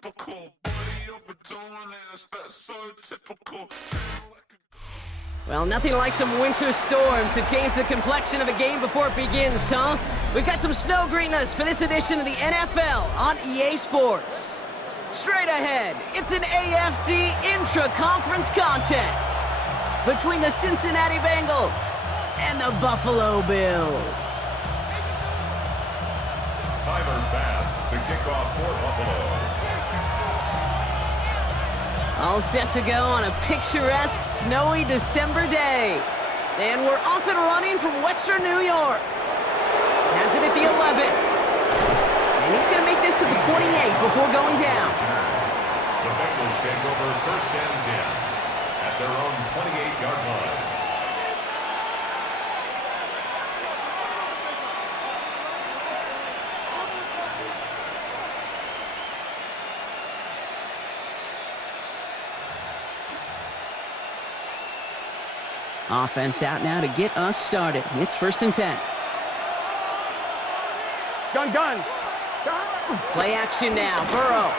typical. Body overdoing it, that's so typical. Well, nothing like some winter storms to change the complexion of a game before it begins, huh? We've got some snow greenness for this edition of the NFL on EA Sports. Straight ahead, it's an AFC intra-conference contest between the Cincinnati Bengals and the Buffalo Bills. Tyler Bass to kick off for Buffalo. All set to go on a picturesque, snowy December day. And we're off and running from Western New York. Has it at the 11. And he's going to make this to the 28 before going down. The Bengals take over first and 10 at their own 28-yard line. Offense out now to get us started. It's first and 10. Gun. Play action now. Burrow.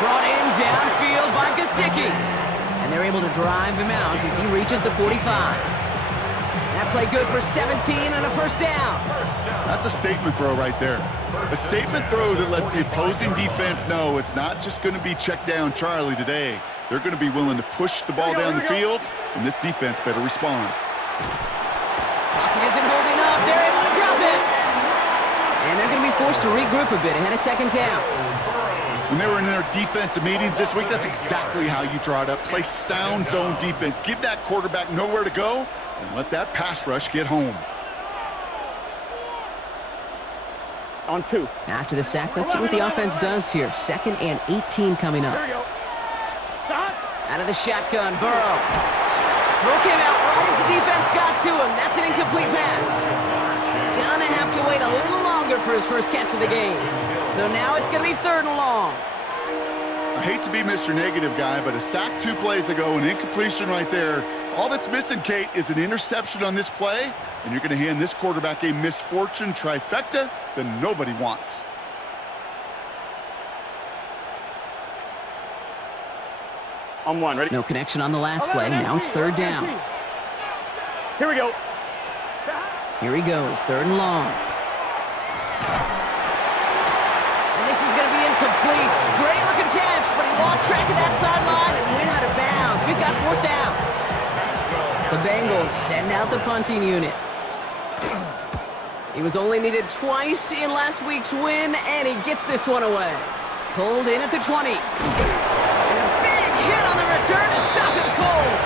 Brought in downfield by Gesicki. And they're able to drive him out as he reaches the 45. That play good for 17 and a first down. That's a statement throw right there. A statement throw that lets the opposing defense know it's not just going to be check down Charlie today. They're going to be willing to push the ball down the field, and this defense better respond. Pocket isn't holding up. They're able to drop it. And they're going to be forced to regroup a bit ahead of second down. When they were in their defensive meetings this week, that's exactly how you draw it up. Play sound zone defense. Give that quarterback nowhere to go, and let that pass rush get home. On 2. After the sack, let's see what the offense does here. Second and 18 coming up. Here we go. Stop. Out of the shotgun, Burrow. Throw came out right as the defense got to him. That's an incomplete pass. Gonna have to wait a little longer for his first catch of the game. So now it's gonna be third and long. I hate to be Mr. Negative guy, but a sack 2 plays ago, an incompletion right there. All that's missing, Kate, is an interception on this play, and you're going to hand this quarterback a misfortune trifecta that nobody wants. On 1, ready? No connection on the last play. Now it's third down. Here we go. Here he goes, third and long. And this is going to be incomplete. Great looking catch, but he lost track of that sideline and went out of bounds. We've got fourth down. The Bengals send out the punting unit. He was only needed twice in last week's win, and he gets this one away. Pulled in at the 20. And a big hit on the return to stop him cold.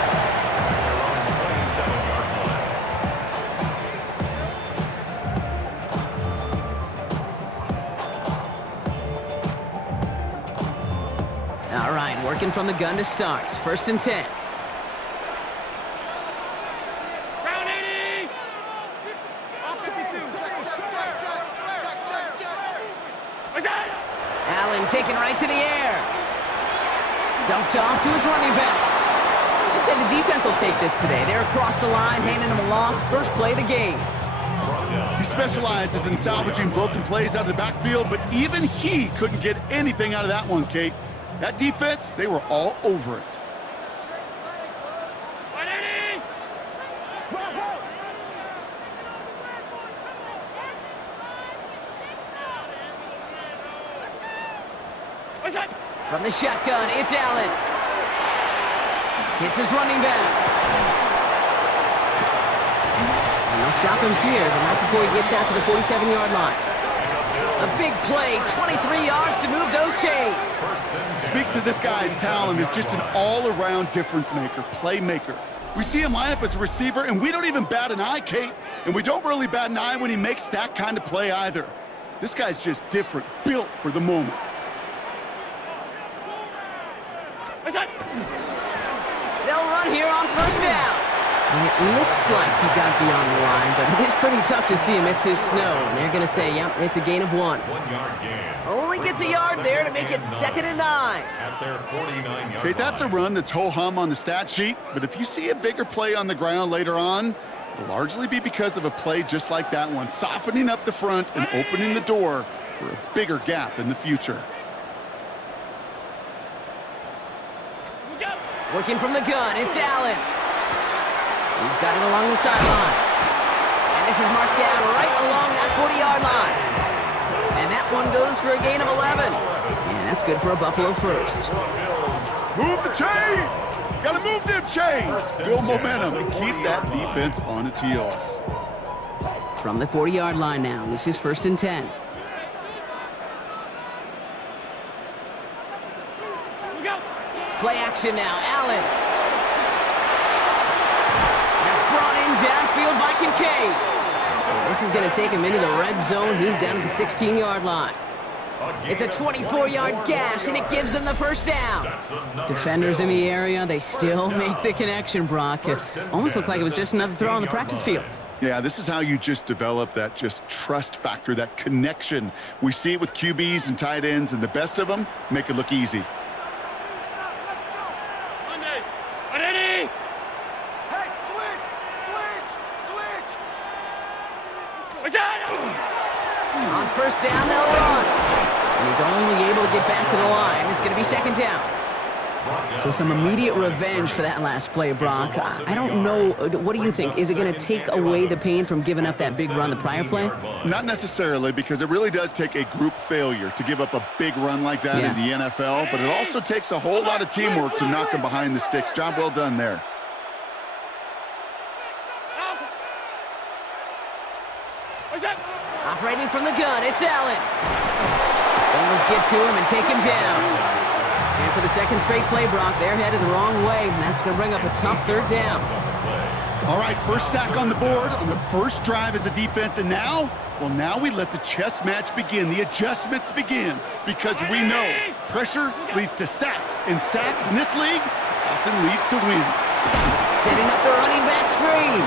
All right, working from the gun to start. First and 10. Allen taken right to the air. Dumped off to his running back. I'd say the defense will take this today. They're across the line, handing him a loss. First play of the game. He specializes in salvaging broken plays out of the backfield, but even he couldn't get anything out of that one, Kate. That defense, they were all over it. From the shotgun, it's Allen. Hits his running back. And they'll stop him here, but not before he gets out to the 47-yard line. A big play, 23 yards to move those chains. Speaks to this guy's talent as just an all-around difference maker, playmaker. We see him line up as a receiver, and we don't even bat an eye, Kate. And we don't really bat an eye when he makes that kind of play either. This guy's just different, built for the moment. They'll run here on first down. And it looks like he got beyond the line, but it is pretty tough to see amidst this snow. And they're going to say, yep, it's a gain of 1. 1 yard gain. Only gets a yard there to make it second and 9. At their 49-yard Okay, that's a run that's ho-hum on the stat sheet, but if you see a bigger play on the ground later on, it'll largely be because of a play just like that one, softening up the front and opening the door for a bigger gap in the future. Working from the gun, it's Allen. He's got it along the sideline. And this is marked down right along that 40-yard line. And that one goes for a gain of 11. And that's good for a Buffalo first. Move the chains! Gotta move them chains! Build momentum and keep that defense on its heels. From the 40-yard line now, this is 1st and 10. Play action now, Allen. That's brought in downfield by Kincaid. And this is going to take him into the red zone. He's down at the 16-yard line. It's a 24-yard gash, and it gives them the first down. Defenders in the area, they still make the connection, Brock. It almost looked like it was just another throw on the practice field. Yeah, this is how you just develop that just trust factor, that connection. We see it with QBs and tight ends, and the best of them make it look easy. On 1st down, they'll run. And he's only able to get back to the line. It's going to be 2nd down. So some immediate revenge for that last play, Brock. I don't know. What do you think? Is it going to take away the pain from giving up that big run the prior play? Not necessarily, because it really does take a group failure to give up a big run like that in the NFL, but it also takes a whole lot of teamwork to knock them behind the sticks. Job well done there. Operating from the gun, it's Allen. Bengals get to him and take him down. And for the second straight play, Brock, they're headed the wrong way, and that's going to bring up a tough 3rd down. All right, first sack on the board on the first drive as a defense, and now, well, now we let the chess match begin, the adjustments begin, because we know pressure leads to sacks, and sacks in this league often leads to wins. Setting up the running back screen.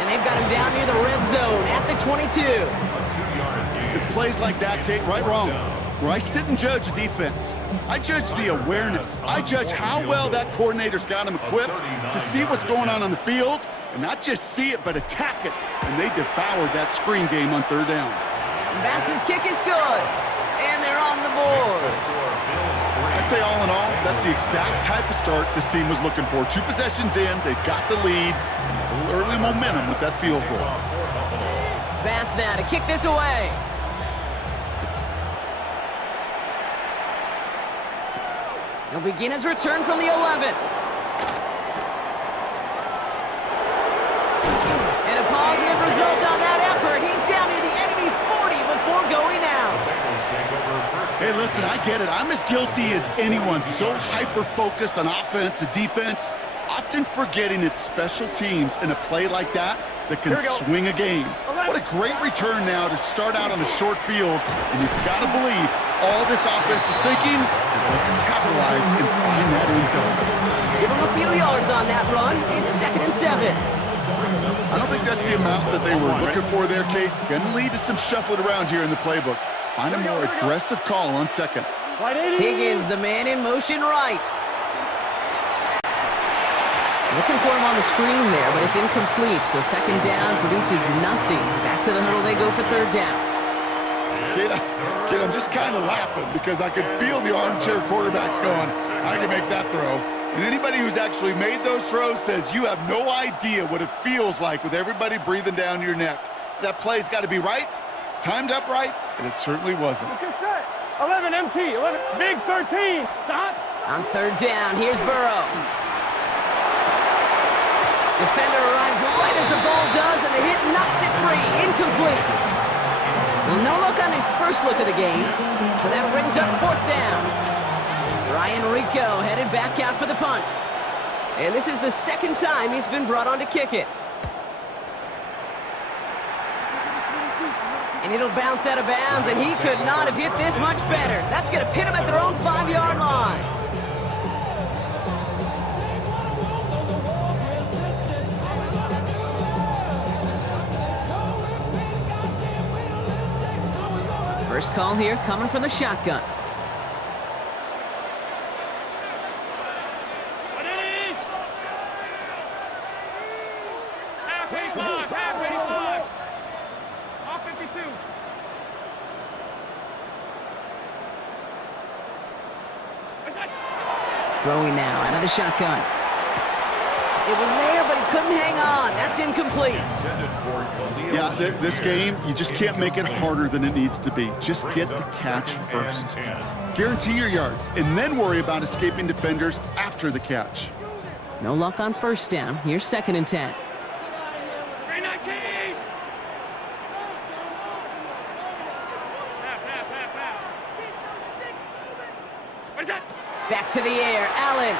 And they've got him down near the red zone at the 22. It's plays like that, Kate, right, wrong, where I sit and judge a defense. I judge the awareness. I judge how well that coordinator's got him equipped to see what's going on the field, and not just see it, but attack it. And they devoured that screen game on 3rd down. Bass's kick is good, and they're on the board. I'd say all in all, that's the exact type of start this team was looking for. 2 possessions in, they've got the lead, a little early momentum with that field goal. Bass now to kick this away. He'll begin his return from the 11. And a positive result on that effort. He's down near the enemy 40 before going out. Hey, listen, I get it. I'm as guilty as anyone. So hyper-focused on offense and defense, often forgetting it's special teams in a play like that can swing a game. What a great return now to start out on a short field, and you've got to believe all this offense is thinking is let's capitalize and find that end zone. Give him a few yards on that run. It's 2nd and 7. I don't think that's the amount that they were looking for there, Kate. Going to lead to some shuffling around here in the playbook. Find a more aggressive call on 2nd. Higgins, the man in motion right. Looking for him on the screen there, but it's incomplete. So 2nd down produces nothing. Back to the huddle they go for 3rd down. Kid, I'm just kind of laughing because I could feel the armchair quarterbacks going, I can make that throw. And anybody who's actually made those throws says you have no idea what it feels like with everybody breathing down your neck. That play's got to be right, timed up right, and it certainly wasn't. 11 MT, 11, big 13. Stop. On 3rd down, here's Burrow. Defender arrives right as the ball does, and the hit knocks it free. Incomplete. Well, no look on his first look of the game, so that brings up 4th down. Ryan Rico headed back out for the punt. And this is the 2nd time he's been brought on to kick it. And it'll bounce out of bounds, and he could not have hit this much better. That's going to pin him at their own 5-yard line. First call here coming from the shotgun. Halfway clock. All 52. Throwing now out of the shotgun. It was there, but he couldn't hang on. That's incomplete. Yeah, this game, you just can't make it harder than it needs to be. Just get the catch first. Guarantee your yards, and then worry about escaping defenders after the catch. No luck on first down. Here's 2nd and 10. Back to the air, Allen.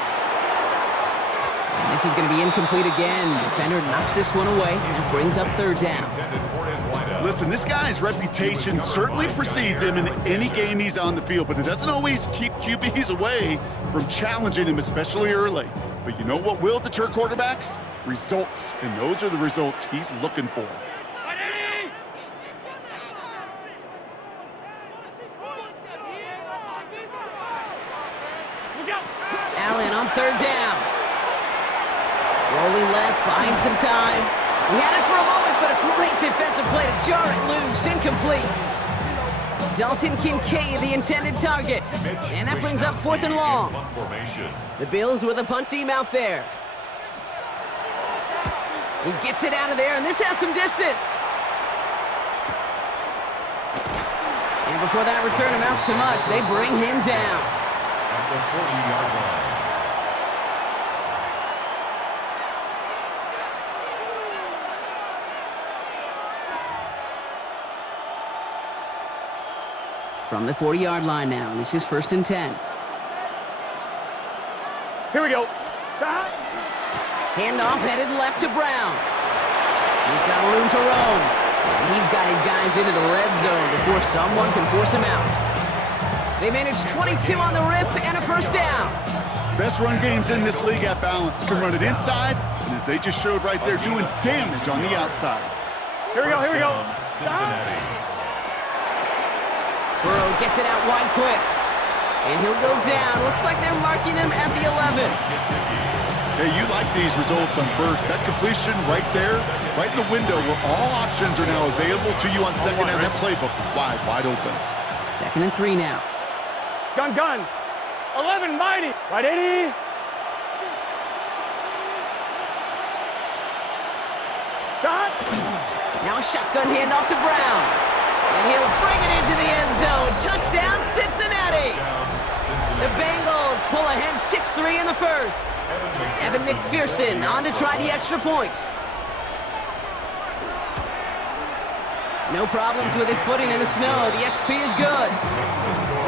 And this is going to be incomplete again. Defender knocks this one away. That brings up 3rd down. Listen, this guy's reputation certainly precedes him in any game he's on the field, but it doesn't always keep QBs away from challenging him, especially early. But you know what will deter quarterbacks? Results, and those are the results he's looking for. Allen on 3rd down. Rolling left, buying some time. He had it for a moment, but a great defensive play to jar it loose. Incomplete. Dalton Kincaid, the intended target. And that brings up 4th and long. The Bills with a punt team out there. He gets it out of there, and this has some distance. And before that return amounts to much, they bring him down. At the 40-yard line. From the 40-yard line now, this is 1st and 10. Here we go. Handoff headed left to Brown. He's got room to roam. And he's got his guys into the red zone before someone can force him out. They managed 22 on the rip and a 1st down. Best run games in this league at balance. Can run it inside, and as they just showed right there, doing damage on the outside. Here we go, here we go. Cincinnati. Burrow gets it out wide quick. And he'll go down. Looks like they're marking him at the 11. Hey, you like these results on first. That completion right there, right in the window where all options are now available to you on second down. That playbook wide open. 2nd and 3 now. Gun. 11, mighty. Right 80. Shot. Now a shotgun handoff to Brown. And he'll bring it into the end zone. Touchdown, Cincinnati. The Bengals pull ahead 6-3 in the 1st. Evan McPherson on to try the extra point. No problems with his footing in the snow. The XP is good.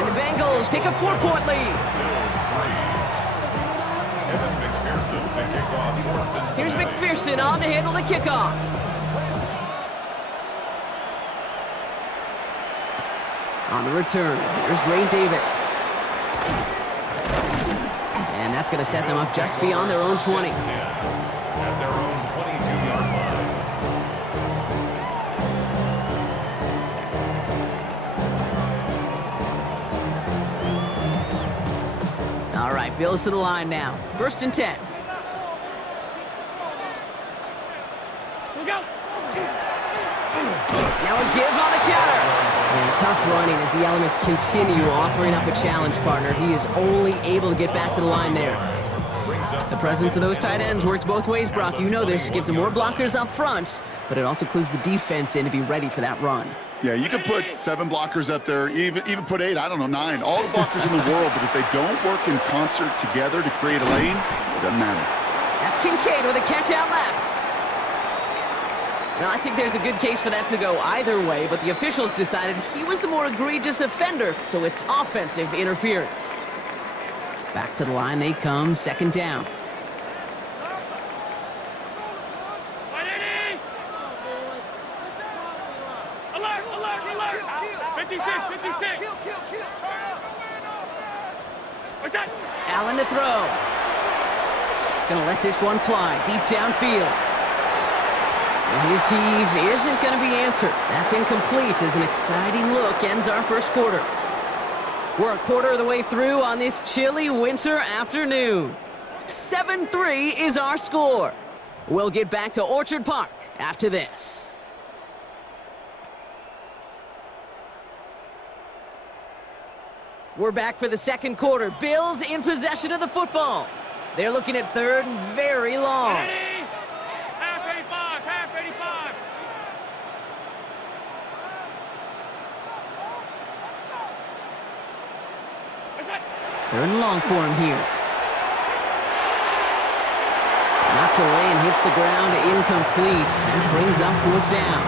And the Bengals take a 4-point lead. Here's McPherson on to handle the kickoff. On the return, here's Ray Davis. And that's going to set them up just beyond their own 20. At their own 22-yard line. All right, Bills to the line now. 1st and 10. Now a give on the counter. And tough running as the elements continue offering up a challenge partner. He is only able to get back to the line there. The presence of those tight ends works both ways, Brock. You know this. Gives them more blockers up front, but it also clues the defense in to be ready for that run. Yeah, you could put 7 blockers up there, even put 8, I don't know, 9. All the blockers in the world, but if they don't work in concert together to create a lane, it doesn't matter. That's Kincaid with a catch out left. Now, I think there's a good case for that to go either way, but the officials decided he was the more egregious offender, so it's offensive interference. Back to the line they come, 2nd down. Alert! 56! What's that? Allen to throw. Gonna let this one fly deep downfield. And his heave isn't going to be answered. That's incomplete as an exciting look ends our 1st quarter. We're a quarter of the way through on this chilly winter afternoon. 7-3 is our score. We'll get back to Orchard Park after this. We're back for the second quarter. Bills in possession of the football. They're looking at third and very long. Ready? Half 85, half 85. Third and long for him here. Knocked away and hits the ground, incomplete. That brings up fourth down.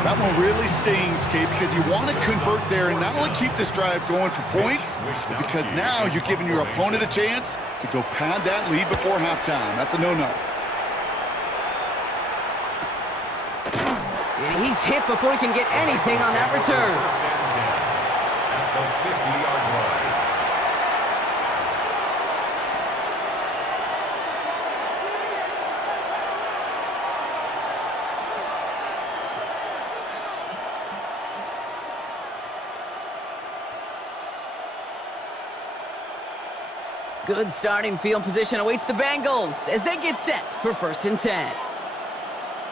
That one really stings, Kate, because you want to convert there and not only keep this drive going for points, but because now you're giving your opponent a chance to go pad that lead before halftime. That's a no-no. And he's hit before he can get anything on that return. At the 50-yard line. Good starting field position awaits the Bengals as they get set for 1st and 10.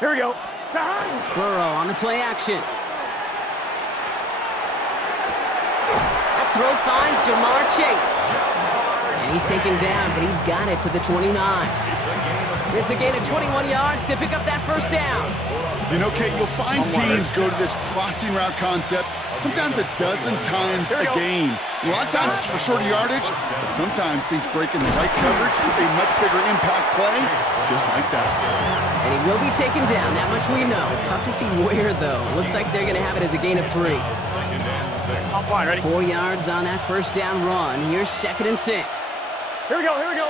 Here we go. Burrow on the play action. That throw finds Jamar Chase. And he's taken down, but he's got it to the 29. It's a gain of 21 yards to pick up that first down. You know, Kate, you'll find teams go to this crossing route concept sometimes a dozen times a game. A lot of times it's for shorter yardage, but sometimes teams break in the right coverage with a much bigger impact play, just like that. And he will be taken down, that much we know. Tough to see where, though. Looks like they're going to have it as a gain of 3. I'm fine, ready? 4 yards on that first down run. Here's 2nd and 6. Here we go, here we go.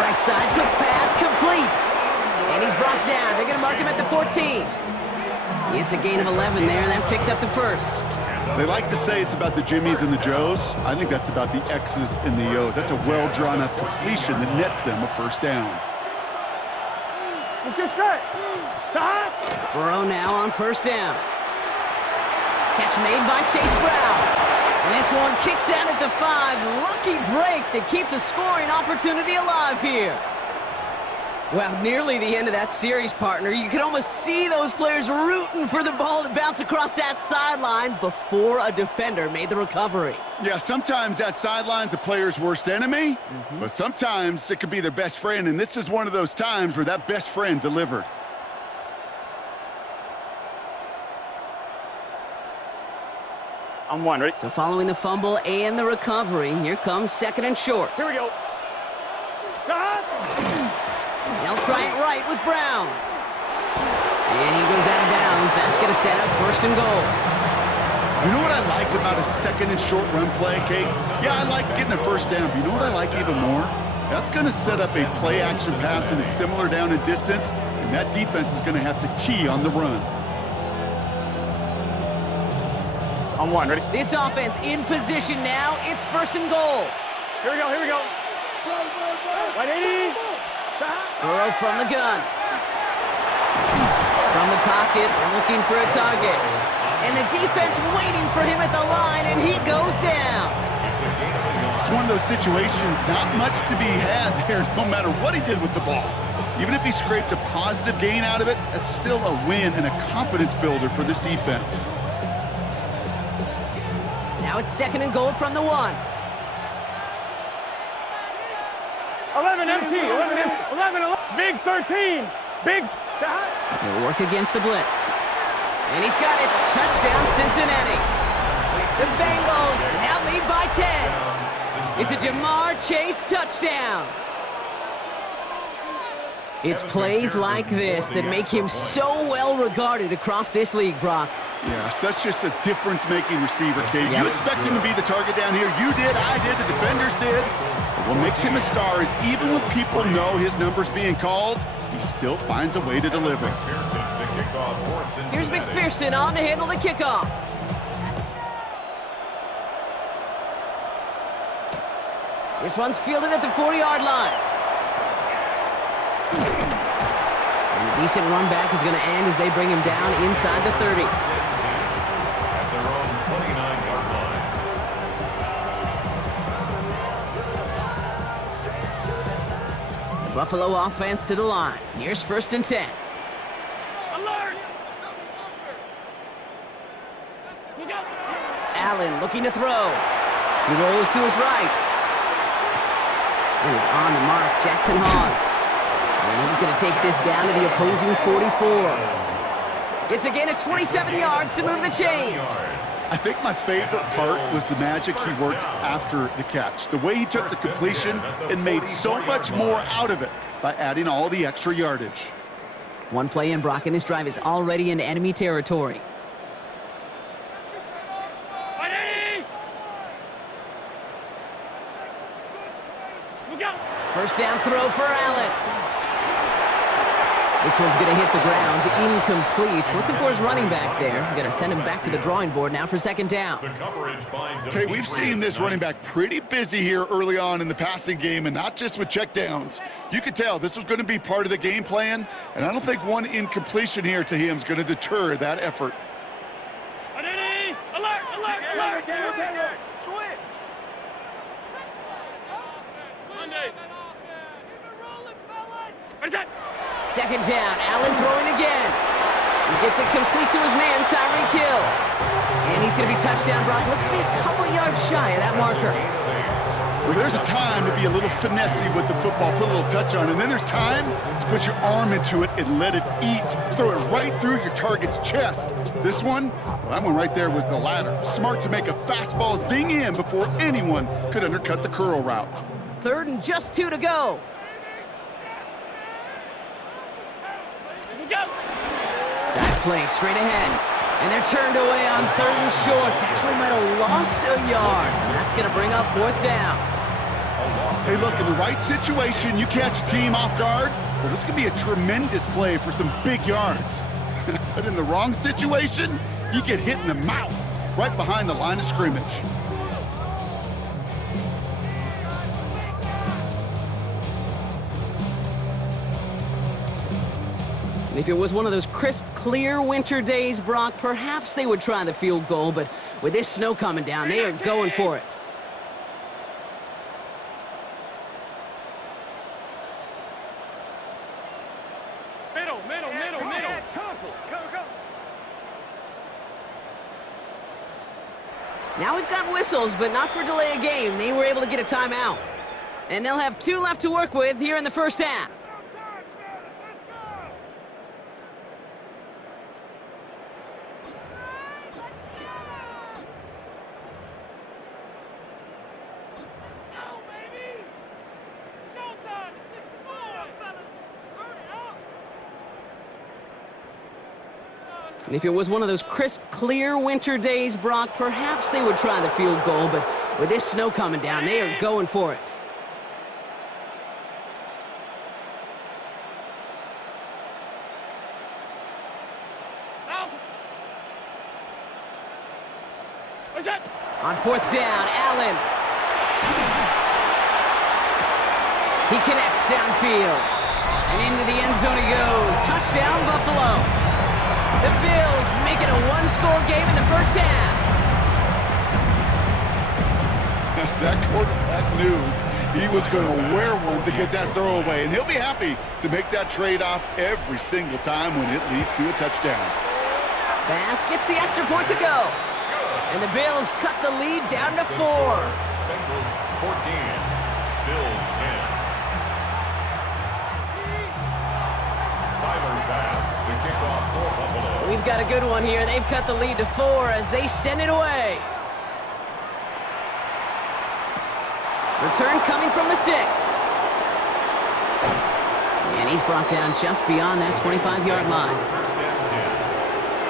Right side, quick pass, complete. And he's brought down. They're going to mark him at the 14. It's a gain of 11 there, and that picks up the first. They like to say it's about the Jimmies and the Joes. I think that's about the X's and the O's. That's a well-drawn-up completion that nets them a first down. Let's get set. Burrow now on first down. Catch made by Chase Brown. And this one kicks out at the 5. Lucky break that keeps a scoring opportunity alive here. Well, nearly the end of that series, partner. You could almost see those players rooting for the ball to bounce across that sideline before a defender made the recovery. Yeah, sometimes that sideline's a player's worst enemy, but sometimes it could be their best friend, and this is one of those times where that best friend delivered. I'm one, ready? So following the fumble and the recovery, here comes 2nd and short. Here we go. They'll try it right with Brown. And he goes out of bounds. That's going to set up 1st and goal. You know what I like about a 2nd and short run play, Kate? Yeah, I like getting a first down, but you know what I like even more? That's going to set up a play-action pass in a similar down and distance, and that defense is going to have to key on the run. I'm one, ready? This offense in position now. It's 1st and goal. Here we go, here we go. 180. Burrow from the gun. From the pocket, looking for a target. And the defense waiting for him at the line, and he goes down. It's one of those situations, not much to be had there no matter what he did with the ball. Even if he scraped a positive gain out of it, that's still a win and a confidence builder for this defense. Now it's 2nd and goal from the 1. 11 empty, 11, 11, big 13, big. He'll work against the blitz. And he's got it. Touchdown, Cincinnati. The Bengals now lead by 10. It's a Jamar Chase touchdown. It's plays like this that make him so well regarded across this league, Brock. Yeah, such just a difference-making receiver, Kate. You expect him to be the target down here. You did, I did, the defenders did. But what makes him a star is even when people know his number's being called, he still finds a way to deliver. Here's McPherson on to handle the kickoff. This one's fielded at the 40-yard line. And a decent run back is going to end as they bring him down inside the 30. At their own 29-yard line. The Buffalo offense to the line. Here's 1st and 10. Alert! You got Allen looking to throw. He rolls to his right. And is on the mark, Jackson Hawes. And he's going to take this down to the opposing 44. It's a gain of 27 yards to move the chains. I think my favorite part was the magic he worked after the catch. The way he took the completion and made so much more out of it by adding all the extra yardage. One play in, Brock, and this drive is already into enemy territory. First down throw for Allen. This one's going to hit the ground, incomplete. Looking for his running back there. Going to send him back to the drawing board now for second down. Okay, we've seen this running back pretty busy here early on in the passing game, and not just with checkdowns. You could tell this was going to be part of the game plan, and I don't think one incompletion here to him is going to deter that effort. Second down, Allen throwing again. He gets it complete to his man, Tyreek Hill. And he's going to be touchdown, Brock. Looks to be a couple yards shy of that marker. Well, there's a time to be a little finessey with the football, put a little touch on it. And then there's time to put your arm into it and let it eat. Throw it right through your target's chest. This one, well, that one right there was the latter. Smart to make a fastball zing in before anyone could undercut the curl route. Third and just 2 to go. Dive play straight ahead. And they're turned away on 3rd and short. Actually might have lost a yard. And that's going to bring up 4th down. Hey, look, in the right situation, you catch a team off guard. Well, this could be a tremendous play for some big yards. But in the wrong situation, you get hit in the mouth right behind the line of scrimmage. And if it was one of those crisp, clear winter days, Brock, perhaps they would try the field goal, but with this snow coming down, they are going for it. Middle. Go. Now we've got whistles, but not for delay of game. They were able to get a timeout. And they'll have 2 left to work with here in the first half. And if it was one of those crisp, clear winter days, Brock, perhaps they would try the field goal, but with this snow coming down, they are going for it. On 4th down, Allen. He connects downfield. And into the end zone he goes. Touchdown, Buffalo. The Bills make it a 1-score game in the first half. That quarterback knew he was going to wear one to get that throwaway, and he'll be happy to make that trade-off every single time when it leads to a touchdown. Bass gets the extra point to go. And the Bills cut the lead down to 4. Bengals 14, Bills 10. Tyler Bass to kick off for Buffalo. We've got a good one here. They've cut the lead to 4 as they send it away. Return coming from the 6. And he's brought down just beyond that 25-yard line. First down 10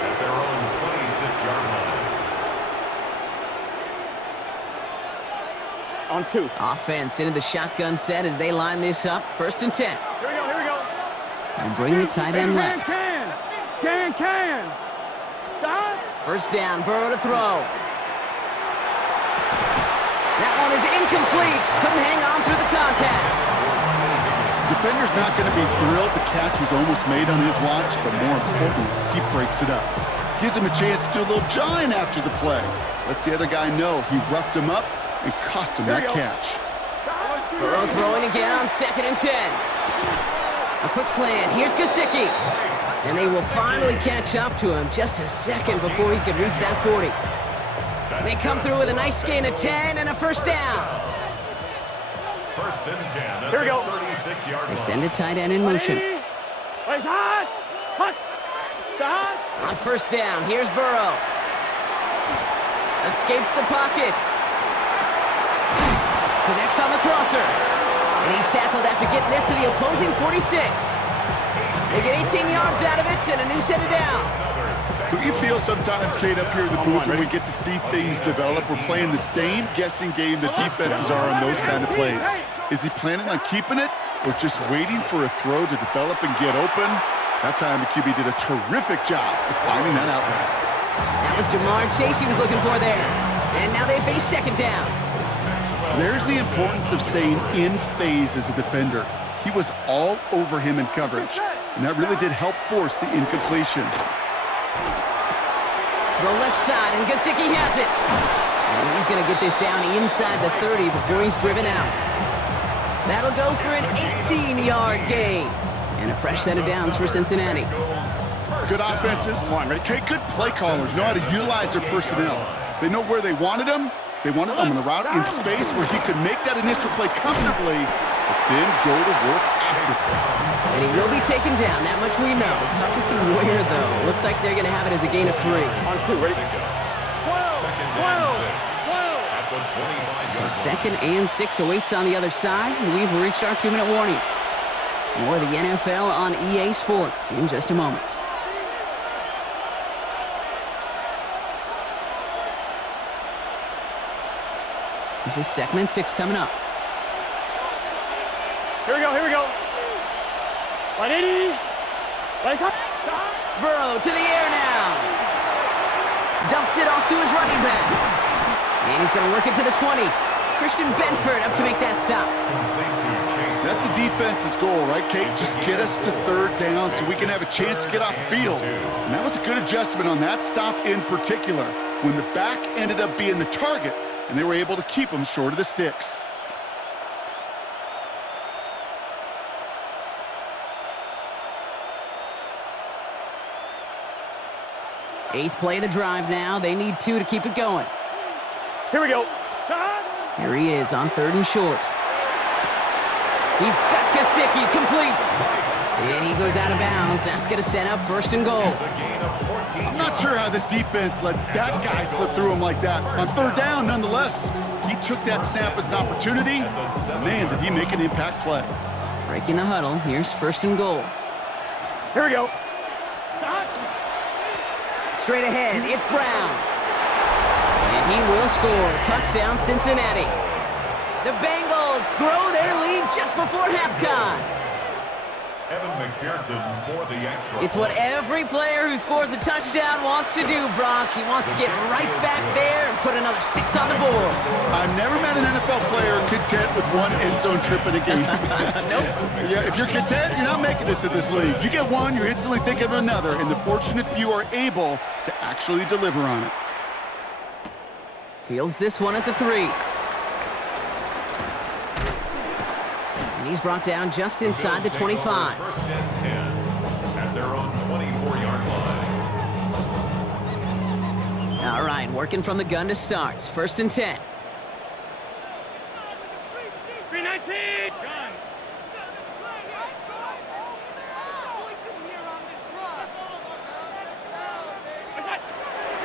at their own 26-yard line. On 2. Offense into the shotgun set as they line this up. 1st and 10. Here we go. And bring the tight end left. Can. Stop. First down, Burrow to throw. That one is incomplete. Couldn't hang on through the contact. Defender's not going to be thrilled the catch was almost made on his watch, but more importantly, he breaks it up. Gives him a chance to do a little jawing after the play. Lets the other guy know he roughed him up and cost him that catch. Burrow throwing again on 2nd and 10. A quick slant. Here's Gesicki. And they will finally catch up to him just a second before he could reach that 40. They come through with a nice gain of 10 and a first down. First and 10 at Here we go. the 36-yard They line. send a tight end in motion. Place hot. Hot. Hot. On first down, here's Burrow. Escapes the pocket. Connects on the crosser. And he's tackled after getting this to the opposing 46. They get 18 yards out of it and a new set of downs. Do you feel sometimes, Kate, up here in the booth when we get to see things develop, we're playing the same guessing game the defenses are on those kind of plays? Is he planning on keeping it or just waiting for a throw to develop and get open? That time the QB did a terrific job of finding that outlet. That was Jamar Chase he was looking for there. And now they face second down. There's the importance of staying in phase as a defender. He was all over him in coverage, and that really did help force the incompletion. The left side, and Gesicki has it. And he's going to get this down inside the 30 before he's driven out. That'll go for an 18-yard gain. And a fresh set of downs for Cincinnati. Good offenses. Okay, good play callers know how to utilize their personnel. They know where they wanted him. They wanted him on the route in space where he could make that initial play comfortably, but then go to work after. And he will be taken down, that much we know. Tough to see where, though. Looks like they're going to have it as a gain of 3. On 2, ready? 12. Second and 6 at the 25-yard So line. second and 6 awaits on the other side. We've reached our 2-minute warning. More of the NFL on EA Sports in just a moment. This is second and 6 coming up. Here we go, here we go. 180. Place hot. Burrow to the air now. Dumps it off to his running back. And he's going to work it to the 20. Christian Benford up to make that stop. That's a defense's goal, right, Kate? Just get us to third down so we can have a chance to get off the field. And that was a good adjustment on that stop in particular, when the back ended up being the target, and they were able to keep him short of the sticks. Eighth play of the drive now. They need 2 to keep it going. Here we go. Here he is on third and short. He's got Gesicki complete. And he goes out of bounds. That's going to set up first and goal. I'm not sure how this defense let that guy slip through him like that. On third down, nonetheless, he took that snap as an opportunity. Man, did he make an impact play. Breaking the huddle. Here's first and goal. Here we go. Straight ahead, it's Brown. And he will score. Touchdown, Cincinnati. The Bengals grow their lead just before halftime. Evan McPherson for the extra. It's what every player who scores a touchdown wants to do, Brock. He wants to get right back there and put another 6 on the board. I've never met an NFL player content with one end zone trip in a game. Nope. Yeah, if you're content, you're not making it to this league. You get one, you're instantly thinking of another, and the fortunate few are able to actually deliver on it. Fields this one at the 3. And he's brought down just inside the 25. First and 10 at their own 24-yard line. All right, working from the gun to start. First and 10. 319.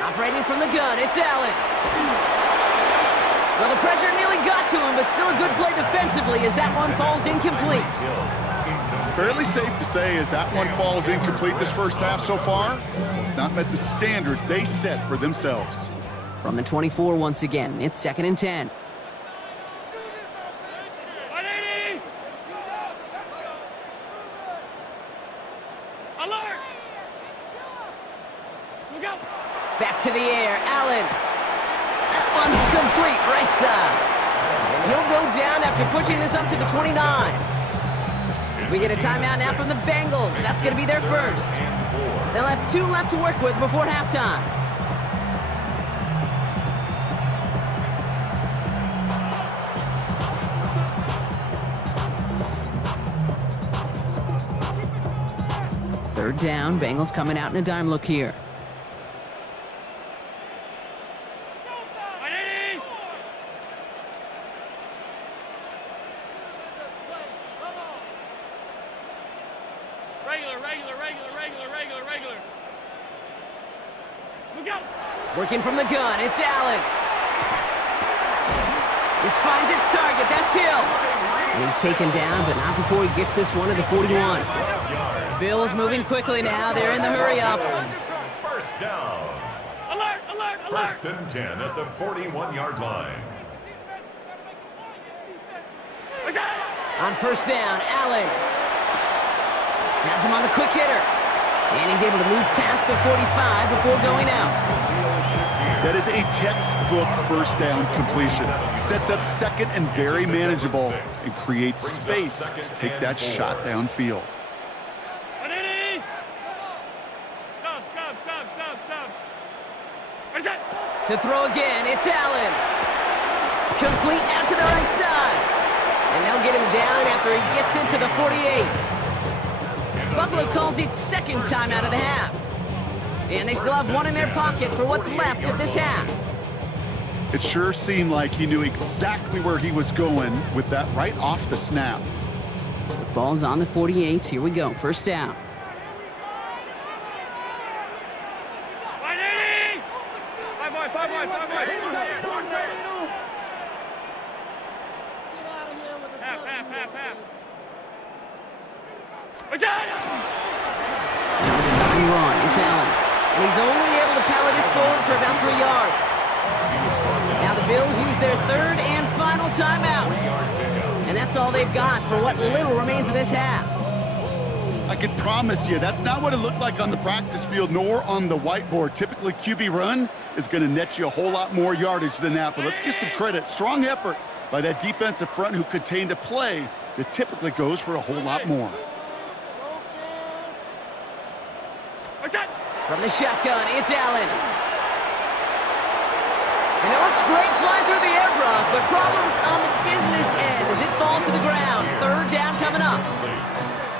Operating from the gun, it's Allen. Well, the pressure nearly got to him, but still a good play defensively as that one falls incomplete. Fairly safe to say as that one falls incomplete this first half so far, it's not met the standard they set for themselves. From the 24 once again, it's second and 10. 180. Alert. Look out. Back to the air, Allen. That one's complete, right side. And he'll go down after pushing this up to the 29. We get a timeout now from the Bengals. That's going to be their first. They'll have 2 left to work with before halftime. Third down, Bengals coming out in a dime look here. Regular. Look out! Working from the gun, it's Allen. This finds its target, that's Hill. And he's taken down, but not before he gets this one to the 41. Bills moving quickly now, they're in the hurry up. First down. Alert! First and 10 at the 41-yard line. On first down, Allen has him on the quick hitter. And he's able to move past the 45 before going out. That is a textbook first down completion. Sets up second and very manageable and creates space to take that shot downfield. Stop. To throw again, it's Allen. Complete out to the right side. And they'll get him down after he gets into the 48. Buffalo calls it second time out of the half. And they still have one in their pocket for what's left of this half. It sure seemed like he knew exactly where he was going with that right off the snap. The ball's on the 48. Here we go, first down. Five wide. Half. Run, it's Allen. And he's only able to power this forward for about 3 yards. Now the Bills use their third and final timeout. And that's all they've got for what little remains of this half. I can promise you, that's not what it looked like on the practice field nor on the whiteboard. Typically, QB run is going to net you a whole lot more yardage than that. But let's give some credit. Strong effort by that defensive front who contained a play that typically goes for a whole lot more. From the shotgun, it's Allen. And it looks great flying through the air, Brock, but problems on the business end as it falls to the ground. Third down coming up.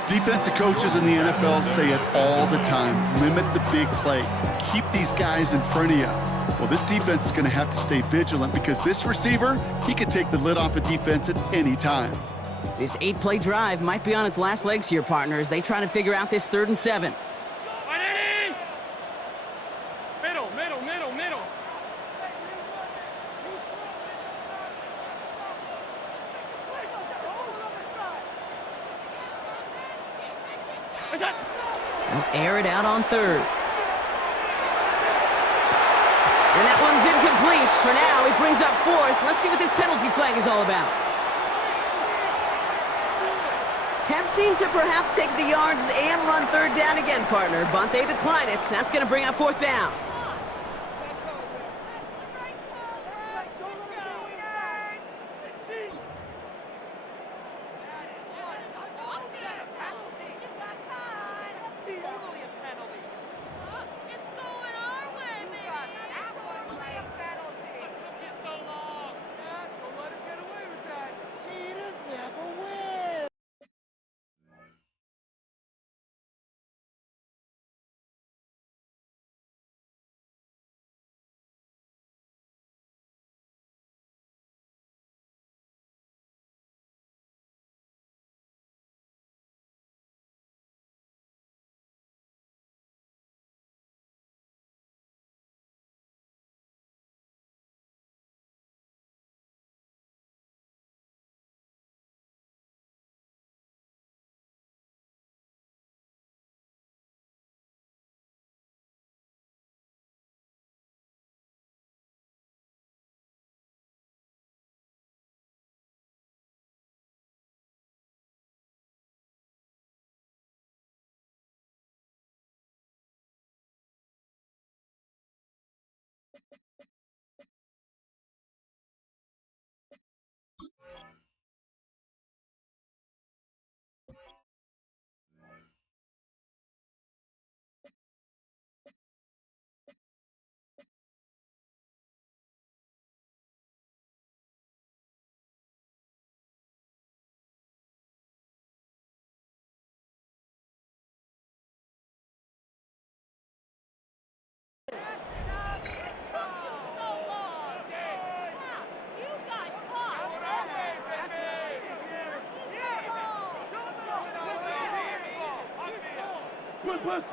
Defensive coaches in the NFL say it all the time. Limit the big play. Keep these guys in front of you. Well, this defense is going to have to stay vigilant because this receiver, he can take the lid off a defense at any time. This 8-play drive might be on its last legs here, partners. They try to figure out this 3rd and 7. Middle. They'll air it out on 3rd. And that one's incomplete. For now, he brings up 4th. Let's see what this penalty flag is all about. Tempting to perhaps take the yards and run 3rd down again, partner, but they decline it. That's going to bring up 4th down.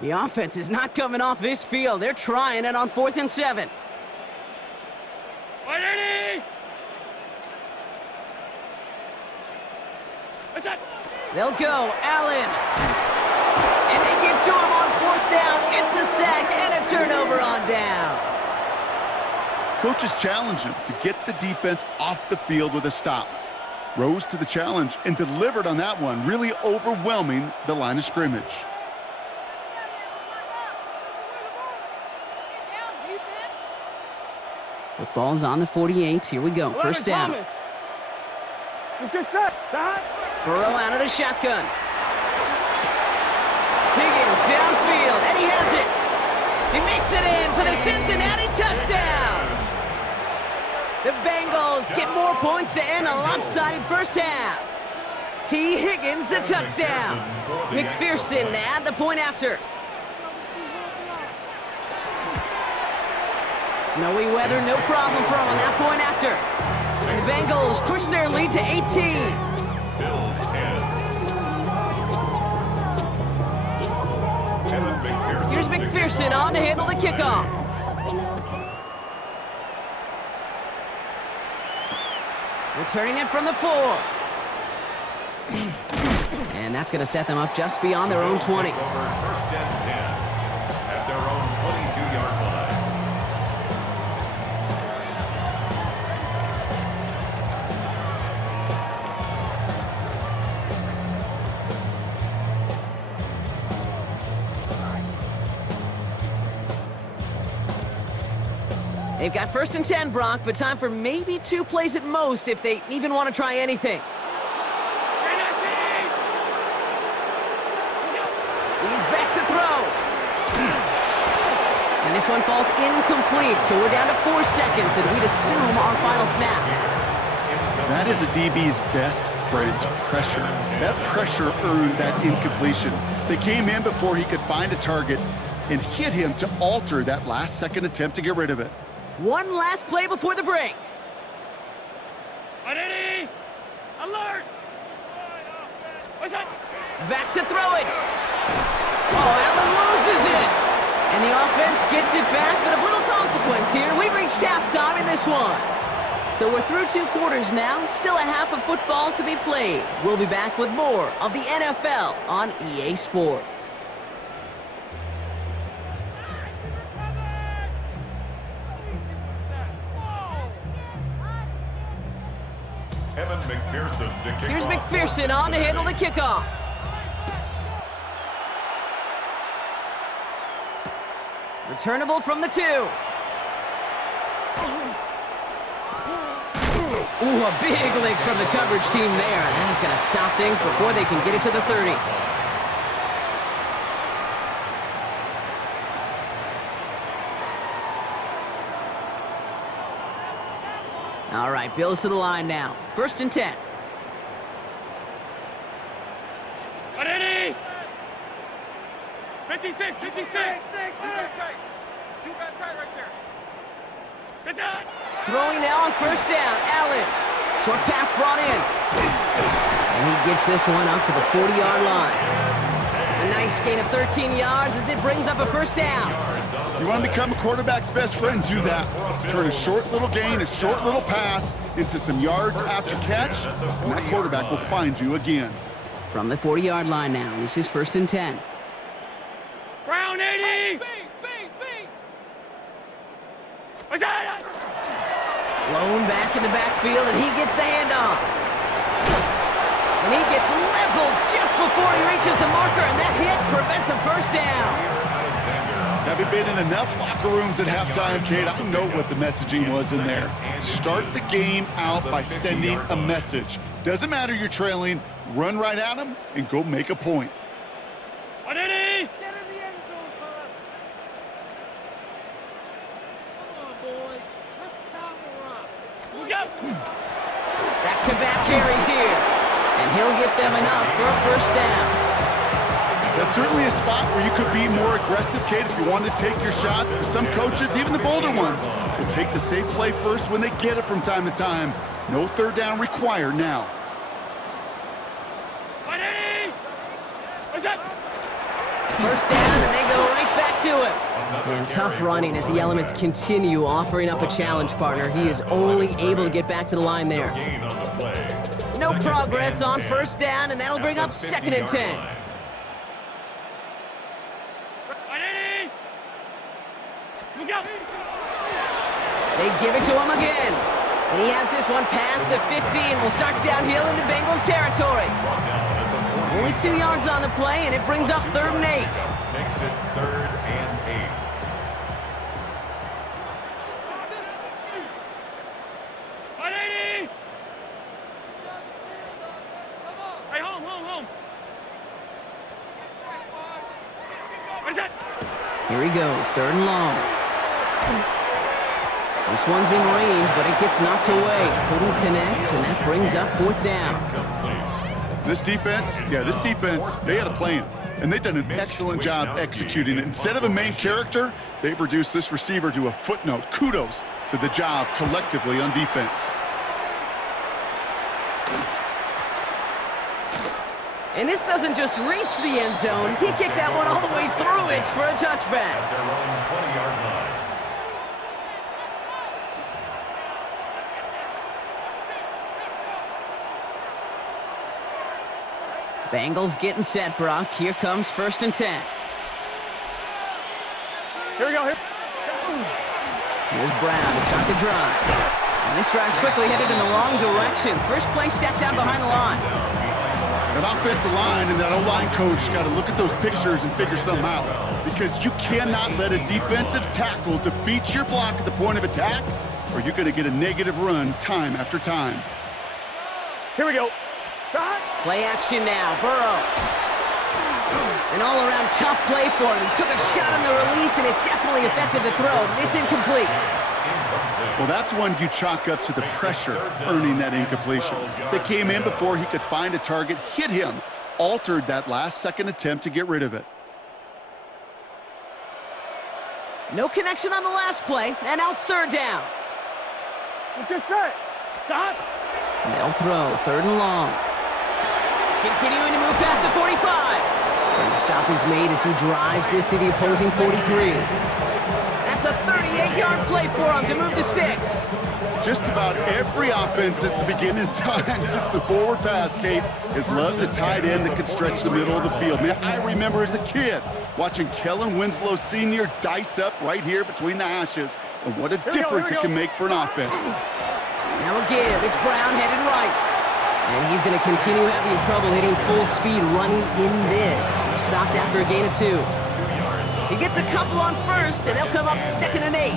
The offense is not coming off this field. They're trying it on 4th and 7. They'll go. Allen. And they get to him on 4th down. It's a sack and a turnover on downs. Coaches challenged him to get the defense off the field with a stop. Rose to the challenge and delivered on that one, really overwhelming the line of scrimmage. Football's on the 48. Here we go. First down. Let's get set. Burrow out of the shotgun. Higgins downfield, and he has it. He makes it in for the Cincinnati touchdown. The Bengals get more points to end a lopsided first half. T. Higgins, the touchdown. McPherson at the point after. Snowy weather, no problem for him on that point after. And the Bengals push their lead to 18. Bills 10. Here's McPherson on to handle the kickoff. Returning it from the 4. And that's going to set them up just beyond their own 20. First and 10 at their own 22-yard line. They've got 1st and 10, Brock, but time for maybe 2 plays at most if they even want to try anything. He's back to throw. And this one falls incomplete, so we're down to 4 seconds, and we'd assume our final snap. That is a DB's best friend, pressure. That pressure earned that incompletion. They came in before he could find a target and hit him to alter that last-second attempt to get rid of it. One last play before the break. Alert! Back to throw it. Oh, Allen loses it. And the offense gets it back, but of little consequence here. We've reached halftime in this one. So we're through 2 quarters now. Still a half of football to be played. We'll be back with more of the NFL on EA Sports. McPherson to kick Here's off McPherson on to handle the kickoff. Returnable from the 2. Ooh, a big lick from the coverage team there. That is going to stop things before they can get it to the 30. All right, Bills to the line now. 1st and 10. 56, 56. You got tight right there. Good job. Throwing now on 1st down. Allen. Short pass brought in. And he gets this one up to the 40-yard line. A nice gain of 13 yards as it brings up a 1st down. You want to become a quarterback's best friend, do that. Turn a short little gain, a short little pass into some yards after catch, and that quarterback will find you again. From the 40-yard line now, this is 1st and 10. Brown 80! Blown back in the backfield, and he gets the handoff. And he gets leveled just before he reaches the marker, and that hit prevents a 1st down. Having been in enough locker rooms at halftime, Kate, I know what the messaging was in there. Start the game out by sending a message. Doesn't matter you're trailing, run right at them and go make a point. 180! Get in the end zone, fellas. Come on, boys. Let's power up. Look out! Back-to-back carries here. And he'll get them enough for a 1st down. That's certainly a spot where you could be more aggressive, Kate, if you wanted to take your shots. But some coaches, even the bolder ones, will take the safe play first when they get it from time to time. No 3rd down required now. 180! What's that? First down, and they go right back to him. And tough running as the elements continue offering up a challenge partner. He is only able to get back to the line there. Gain on the play. No progress on first down, and that'll bring up 2nd and 10. Look out! They give it to him again. And he has this one past the 15. Will start downhill into Bengals territory. Only 2 yards on the play, and it brings up 3rd and 8. Makes it 3rd and 8. Hey, home. What is that? Here he goes, 3rd and long. This one's in range, but it gets knocked away. Couldn't connect, and that brings up 4th down. This defense, they had a plan, and they've done an excellent job executing it. Instead of a main character, they've reduced this receiver to a footnote. Kudos to the job collectively on defense. And this doesn't just reach the end zone. He kicked that one all the way through it for a touchback. At their own 20-yard line. Bengals getting set, Brock. Here comes 1st and 10. Here we go. Here's Brown to start the drive. And this drive's quickly headed in the wrong direction. First play set down behind the line. That offensive line and that O-line coach got to look at those pictures and figure something out, because you cannot let a defensive tackle defeat your block at the point of attack, or you're going to get a negative run time after time. Here we go. Play action now, Burrow. An all-around tough play for him. He took a shot on the release, and it definitely affected the throw. It's incomplete. Well, that's one you chalk up to the pressure earning that incompletion. They came in before he could find a target, hit him, altered that last-second attempt to get rid of it. No connection on the last play, and now it's 3rd down. Let's get set. Stop. And they'll throw 3rd and long. Continuing to move past the 45. And the stop is made as he drives this to the opposing 43. That's a 38-yard play for him to move the sticks. Just about every offense since the beginning of time, since the forward pass, Kate, has loved a tight end that could stretch the middle of the field. Man, I remember as a kid watching Kellen Winslow Sr. dice up right here between the hashes, and what a difference it can make for an offense. Now a give. It's Brown headed right. And he's going to continue having trouble hitting full speed running in this. Stopped after a gain of 2. He gets a couple on first, and they'll come up 2nd and 8.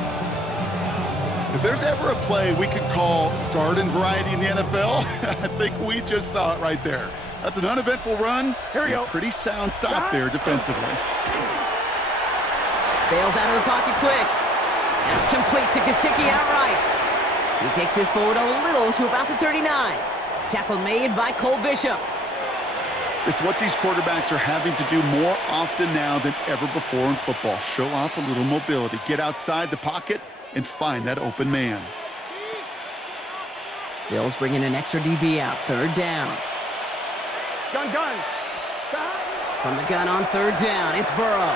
If there's ever a play we could call garden variety in the NFL, I think we just saw it right there. That's an uneventful run. Here we go. Pretty sound stop there defensively. Bails out of the pocket quick. That's complete to Gesicki outright. He takes this forward a little to about the 39. Tackle made by Cole Bishop. It's what these quarterbacks are having to do more often now than ever before in football. Show off a little mobility. Get outside the pocket and find that open man. Bills bringing an extra DB out. 3rd down. Gun. From the gun on 3rd down, it's Burrow.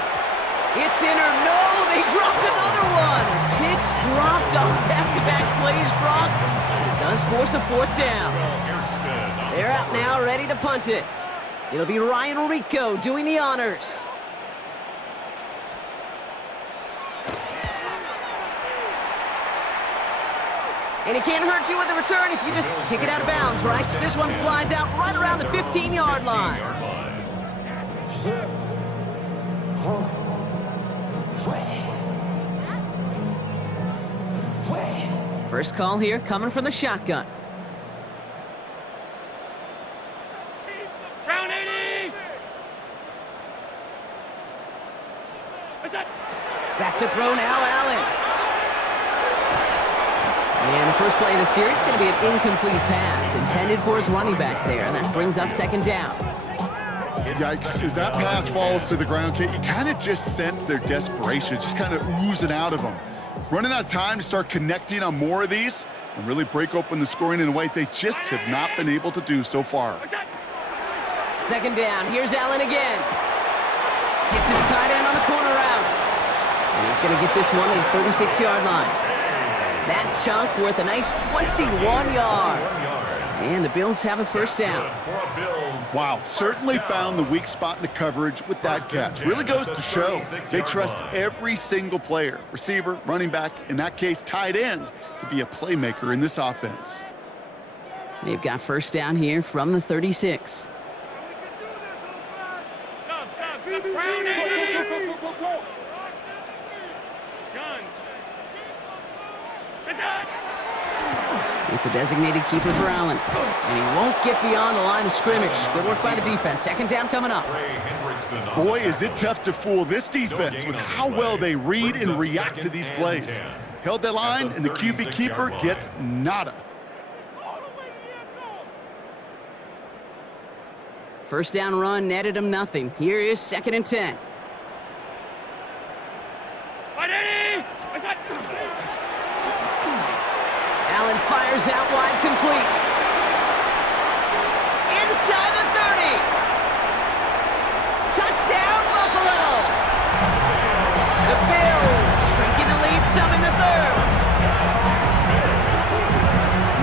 It's in or no, they dropped another one. Picks dropped on back-to-back plays, Brock. It does force a 4th down. They're out now, ready to punt it. It'll be Ryan Rico doing the honors. And he can't hurt you with the return if you just kick it out of bounds, right? So this one flies out right around the 15-yard line. First call here coming from the shotgun. Round 80. Back to throw now, Allen. And the first play of the series is going to be an incomplete pass intended for his running back there, and that brings up 2nd down. Yikes, as that pass falls to the ground, Kate, you kind of just sense their desperation, just kind of oozing out of them. Running out of time to start connecting on more of these and really break open the scoring in a way they just have not been able to do so far. 2nd down, here's Allen again. Gets his tight end on the corner route. And he's going to get this one to the 36-yard line. That chunk worth a nice 21 yards. And the Bills have a first down. Wow, certainly found the weak spot in the coverage with that catch. Really goes to show they trust every single player, receiver, running back, in that case, tight end, to be a playmaker in this offense. They've got first down here from the 36. It's a designated keeper for Allen. And he won't get beyond the line of scrimmage. Good work by the defense. Second down coming up. Boy, is it tough to fool this defense with how well they read and react to these plays. Held that line, and the QB keeper gets nada. First down run netted him nothing. Here is 2nd and 10. Allen fires out wide, complete. Inside the 30. Touchdown, Buffalo. The Bills shrinking the lead some in the third.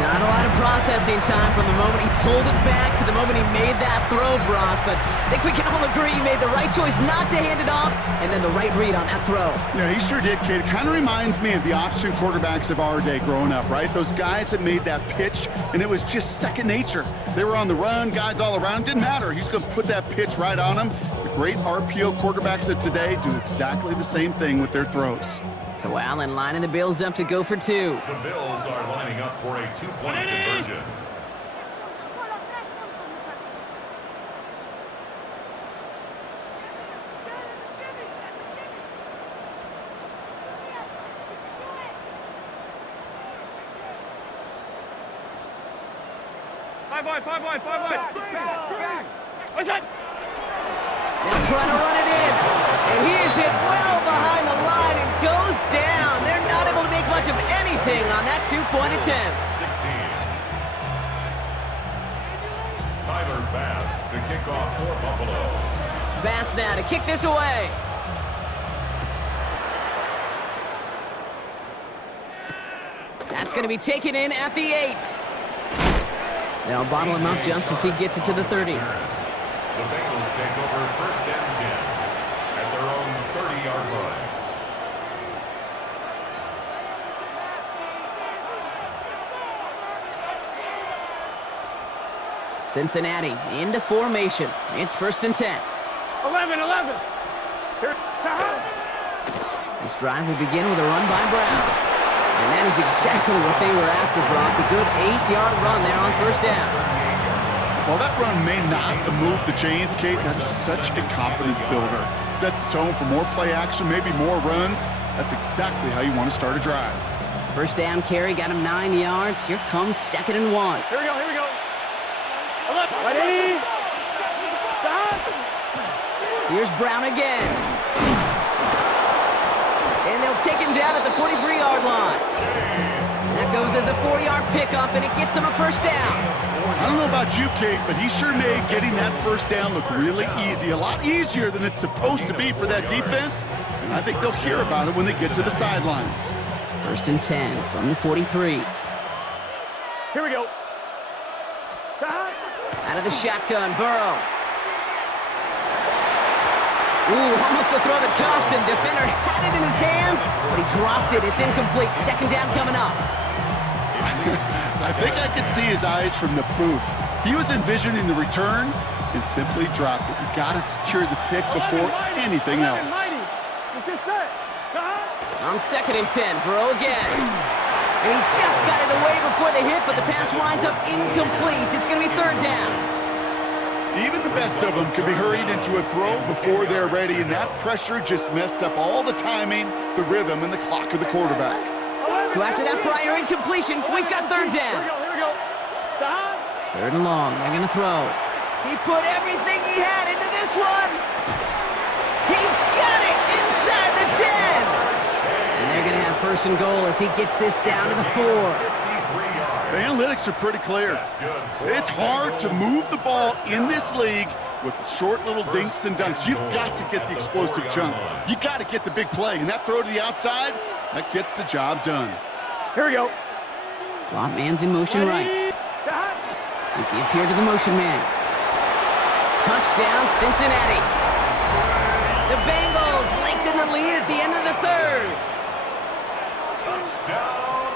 Not a lot of processing time from the moment he pulled it back to the moment he made that throw, Brock. But I think we can all agree he made the right choice not to hand it off, and then the right read on that throw. Yeah, he sure did, kid. It kind of reminds me of the option quarterbacks of our day growing up, right? Those guys that made that pitch, and it was just second nature. They were on the run, guys all around. Didn't matter. He's going to put that pitch right on them. The great RPO quarterbacks of today do exactly the same thing with their throws. So Allen lining the Bills up to go for 2. The Bills are lining up for a 2-point conversion. Five wide. What's that? They're trying to run it in. And he is hit well behind the line and goes down. They're not able to make much of anything on that 2-point attempt. 16. Tyler Bass to kick off for Buffalo. Bass now to kick this away. That's going to be taken in at the 8. They'll bottle him up just as he gets it to the 30. The Bengals take over first and 10 at their own 30-yard line. Cincinnati into formation. It's 1st and 10. 11. Here. This drive will begin with a run by Brown. And that is exactly what they were after, Brock. A good 8-yard run there on first down. While that run may not move the chains, Kate, that's such a confidence builder. Sets the tone for more play action, maybe more runs. That's exactly how you want to start a drive. First down carry got him 9 yards. Here comes 2nd and 1. Here we go. 11. Ready? Stop. Here's Brown again. And they'll take him down at the 43-yard line. That goes as a 4-yard pickup, and it gets him a first down. I don't know about you, Kate, but he sure made getting that first down look really easy. A lot easier than it's supposed to be for that defense. And I think they'll hear about it when they get to the sidelines. 1st and 10 from the 43. Here we go. Stop. Out of the shotgun, Burrow. Ooh, almost a throw that cost him. Defender had it in his hands, but he dropped it. It's incomplete. Second down coming up. I think I could see his eyes from the booth. He was envisioning the return and simply dropped it. You got to secure the pick before anything else. On 2nd and 10, Burrow again. And he just got it away before the hit, but the pass winds up incomplete. It's going to be 3rd down. Even the best of them can be hurried into a throw before they're ready, and that pressure just messed up all the timing, the rhythm, and the clock of the quarterback. So after that prior incompletion, we've got 3rd down. Here we go. Stop. 3rd and long, they're going to throw. He put everything he had into this one. He's got it inside the 10. And they're going to have 1st and goal as he gets this down to the 4. The analytics are pretty clear. It's hard to move the ball in this league with short little dinks and dunks. You've got to get the explosive chunk. You got to get the big play, and that throw to the outside, that gets the job done. Here we go. Slot man's in motion right. The give here to the motion man. Touchdown, Cincinnati. The Bengals lengthen the lead at the end of the third.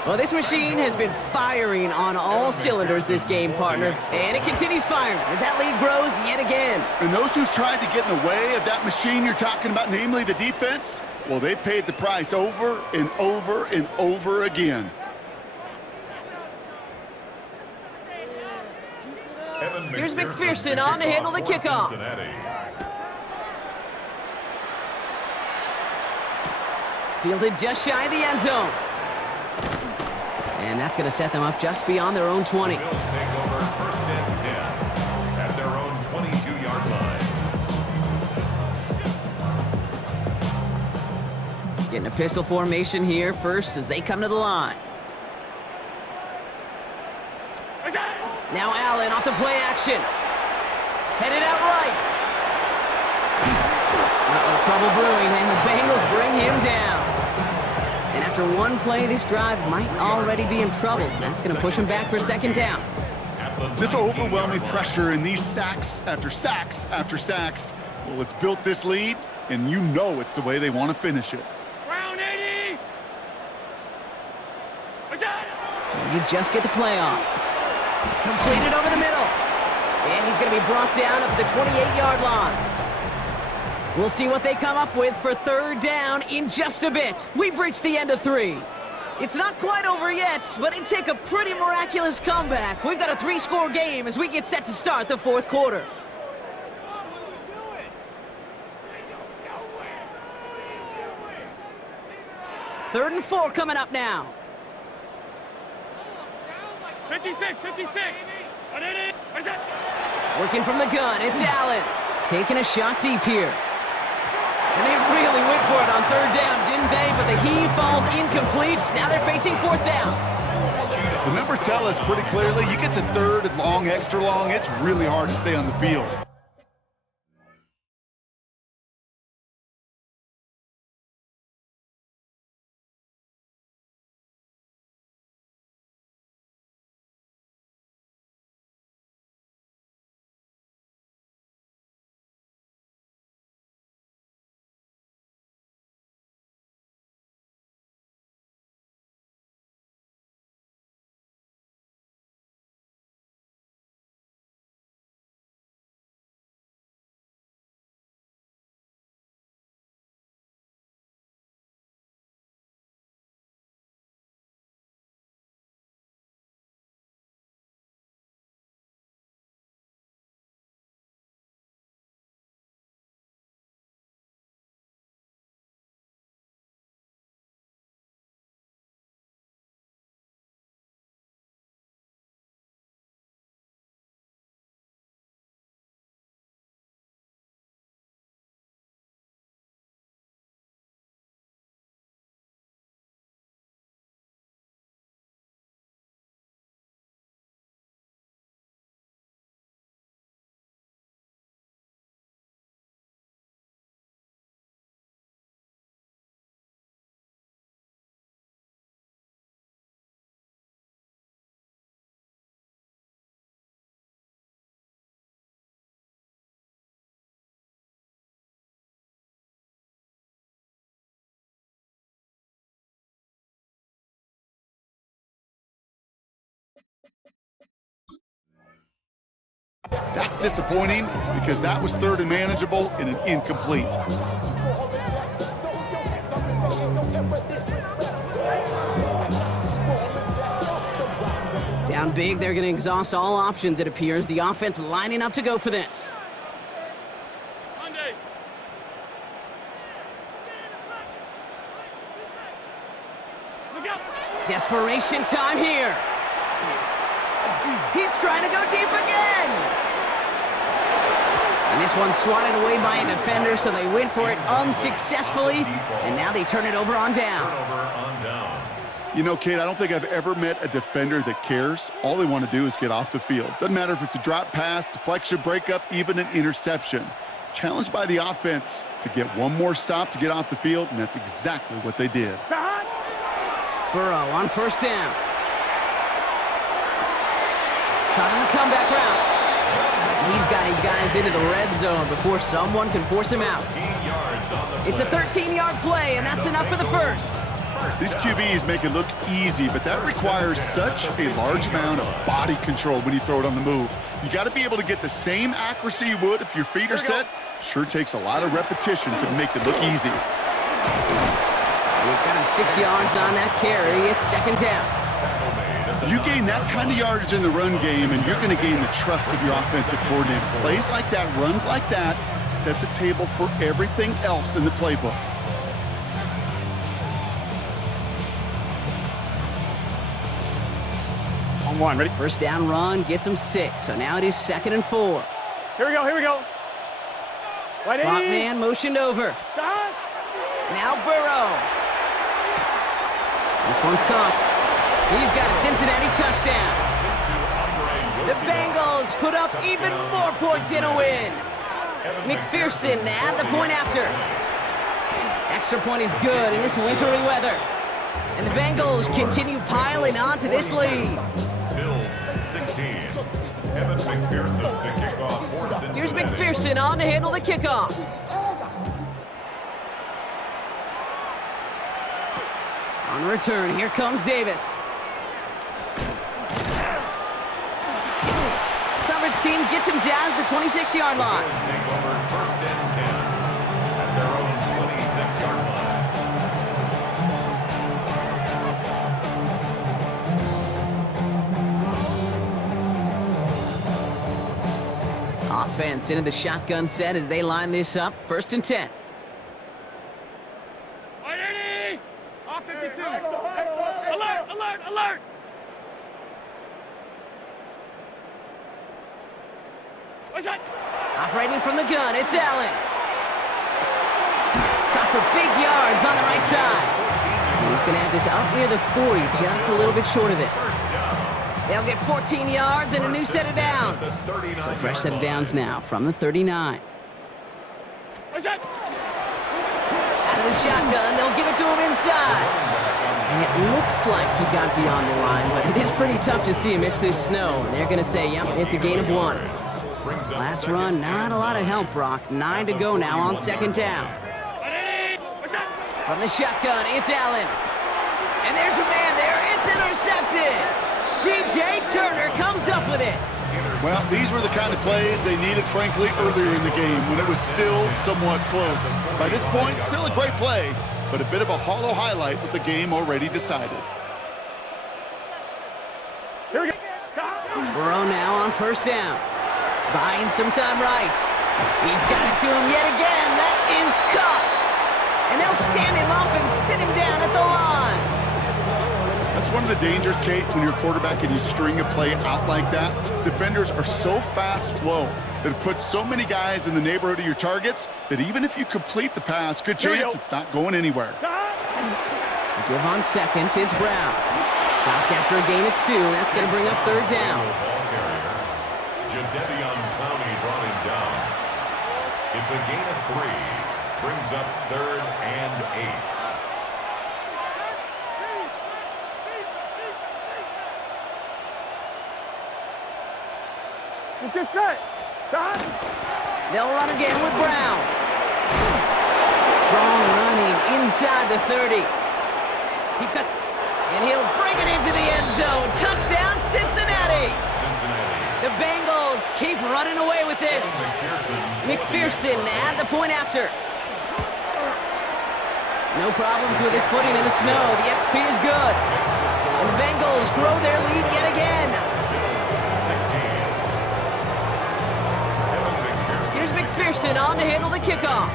Well, this machine has been firing on all cylinders this game, partner. And it continues firing as that lead grows yet again. And those who've tried to get in the way of that machine you're talking about, namely the defense, well, they've paid the price over and over and over again. Here's McPherson on to handle the kickoff. Fielded just shy of the end zone. And that's going to set them up just beyond their own 20. The Bills take over first and 10 at their own 22-yard line. Getting a pistol formation here first as they come to the line. Now Allen off the play action. Headed out right. Uh-oh, trouble brewing, and the Bengals bring him down. And after one play, this drive might already be in trouble. That's going to push him back for second down. This overwhelming pressure and these sacks after sacks after sacks, well, it's built this lead, and you know it's the way they want to finish it. Round 80. And you just get the play off. Completed over the middle. And he's going to be brought down up at the 28-yard line. We'll see what they come up with for third down in just a bit. We've reached the end of 3. It's not quite over yet, but it'd take a pretty miraculous comeback. We've got a 3-score game as we get set to start the fourth quarter. Third and 4 coming up now. 56. Working from the gun, it's Allen. Taking a shot deep here. And they really went for it on third down, didn't they? But the heave falls incomplete. Now they're facing fourth down. The numbers tell us pretty clearly, you get to third and long, extra long, it's really hard to stay on the field. That's disappointing because that was third and manageable and an incomplete. Down big, they're going to exhaust all options, it appears. The offense lining up to go for this. Desperation time here. He's trying to go deep again. And this one's swatted away by a defender, so they went for it unsuccessfully. And now they turn it over on downs. You know, Kate, I don't think I've ever met a defender that cares. All they want to do is get off the field. Doesn't matter if it's a drop pass, deflection, breakup, even an interception. Challenged by the offense to get one more stop to get off the field, and that's exactly what they did. Burrow on first down. Caught on the comeback route. He's got his guys into the red zone before someone can force him out. It's a 13-yard play, and that's enough for the first. These QBs make it look easy, but that requires such a large amount of body control when you throw it on the move. You got to be able to get the same accuracy you would if your feet are set. Sure takes a lot of repetition to make it look easy. He's got him 6 yards on that carry. It's second down. You gain that kind of yardage in the run game, and you're going to gain the trust of your offensive coordinator. Plays like that, runs like that, set the table for everything else in the playbook. On one, ready? First down run gets him 6, so now it is 2nd and 4. Here we go, here we go. Ready? Slot man motioned over. Stop. Now Burrow. This one's caught. He's got a Cincinnati touchdown. The Bengals put up even more points in a win. McPherson at the point after. Extra point is good in this wintry weather. And the Bengals continue piling on to this lead. Bills 16. Evan McPherson, the kickoff for Cincinnati. Here's McPherson on to handle the kickoff. On the return, here comes Davis. Coverage team gets him down at the 26-yard line. Bills take over first and 10 at their own 26-yard line. Offense into the shotgun set as they line this up. 1st and 10. Ready? Off 52. Alert, alert, alert. What's that? Operating from the gun, it's Allen. Caught for big yards on the right side. And he's going to have this out near the 40, just a little bit short of it. They'll get 14 yards and a new set of downs. So a fresh set of downs now from the 39. What's that? Out of the shotgun, they'll give it to him inside. And it looks like he got beyond the line, but it is pretty tough to see amidst this snow. And they're going to say, yep, it's a gain of 1. Last run, not a lot of help, Brock. 9 to go now on 2nd down. Ready? What's that? From the shotgun, it's Allen. And there's a man there. It's intercepted. DJ Turner comes up with it. Well, these were the kind of plays they needed, frankly, earlier in the game when it was still somewhat close. By this point, still a great play, but a bit of a hollow highlight with the game already decided. Here we go. Burrow now on 1st down. Buying some time right. He's got it to him yet again. That is caught. And they'll stand him up and sit him down at the line. That's one of the dangers, Kate, when you're a quarterback and you string a play out like that. Defenders are so fast flow that it puts so many guys in the neighborhood of your targets that even if you complete the pass, good chance it's not going anywhere. Give on 2nd, it's Brown. Stopped after a gain of 2. That's going to bring up 3rd down. Jadeveon Clowney brought him down. It's a gain of 3. Brings up 3rd and 8. Let's get set. Stop. They'll run again with Brown. Strong running inside the 30. He cut, and he'll bring it into the end zone. Touchdown, Cincinnati. The Bengals keep running away with this. McPherson at the point after. No problems with his footing in the snow. The XP is good. And the Bengals grow their lead yet again. Here's McPherson on to handle the kickoff.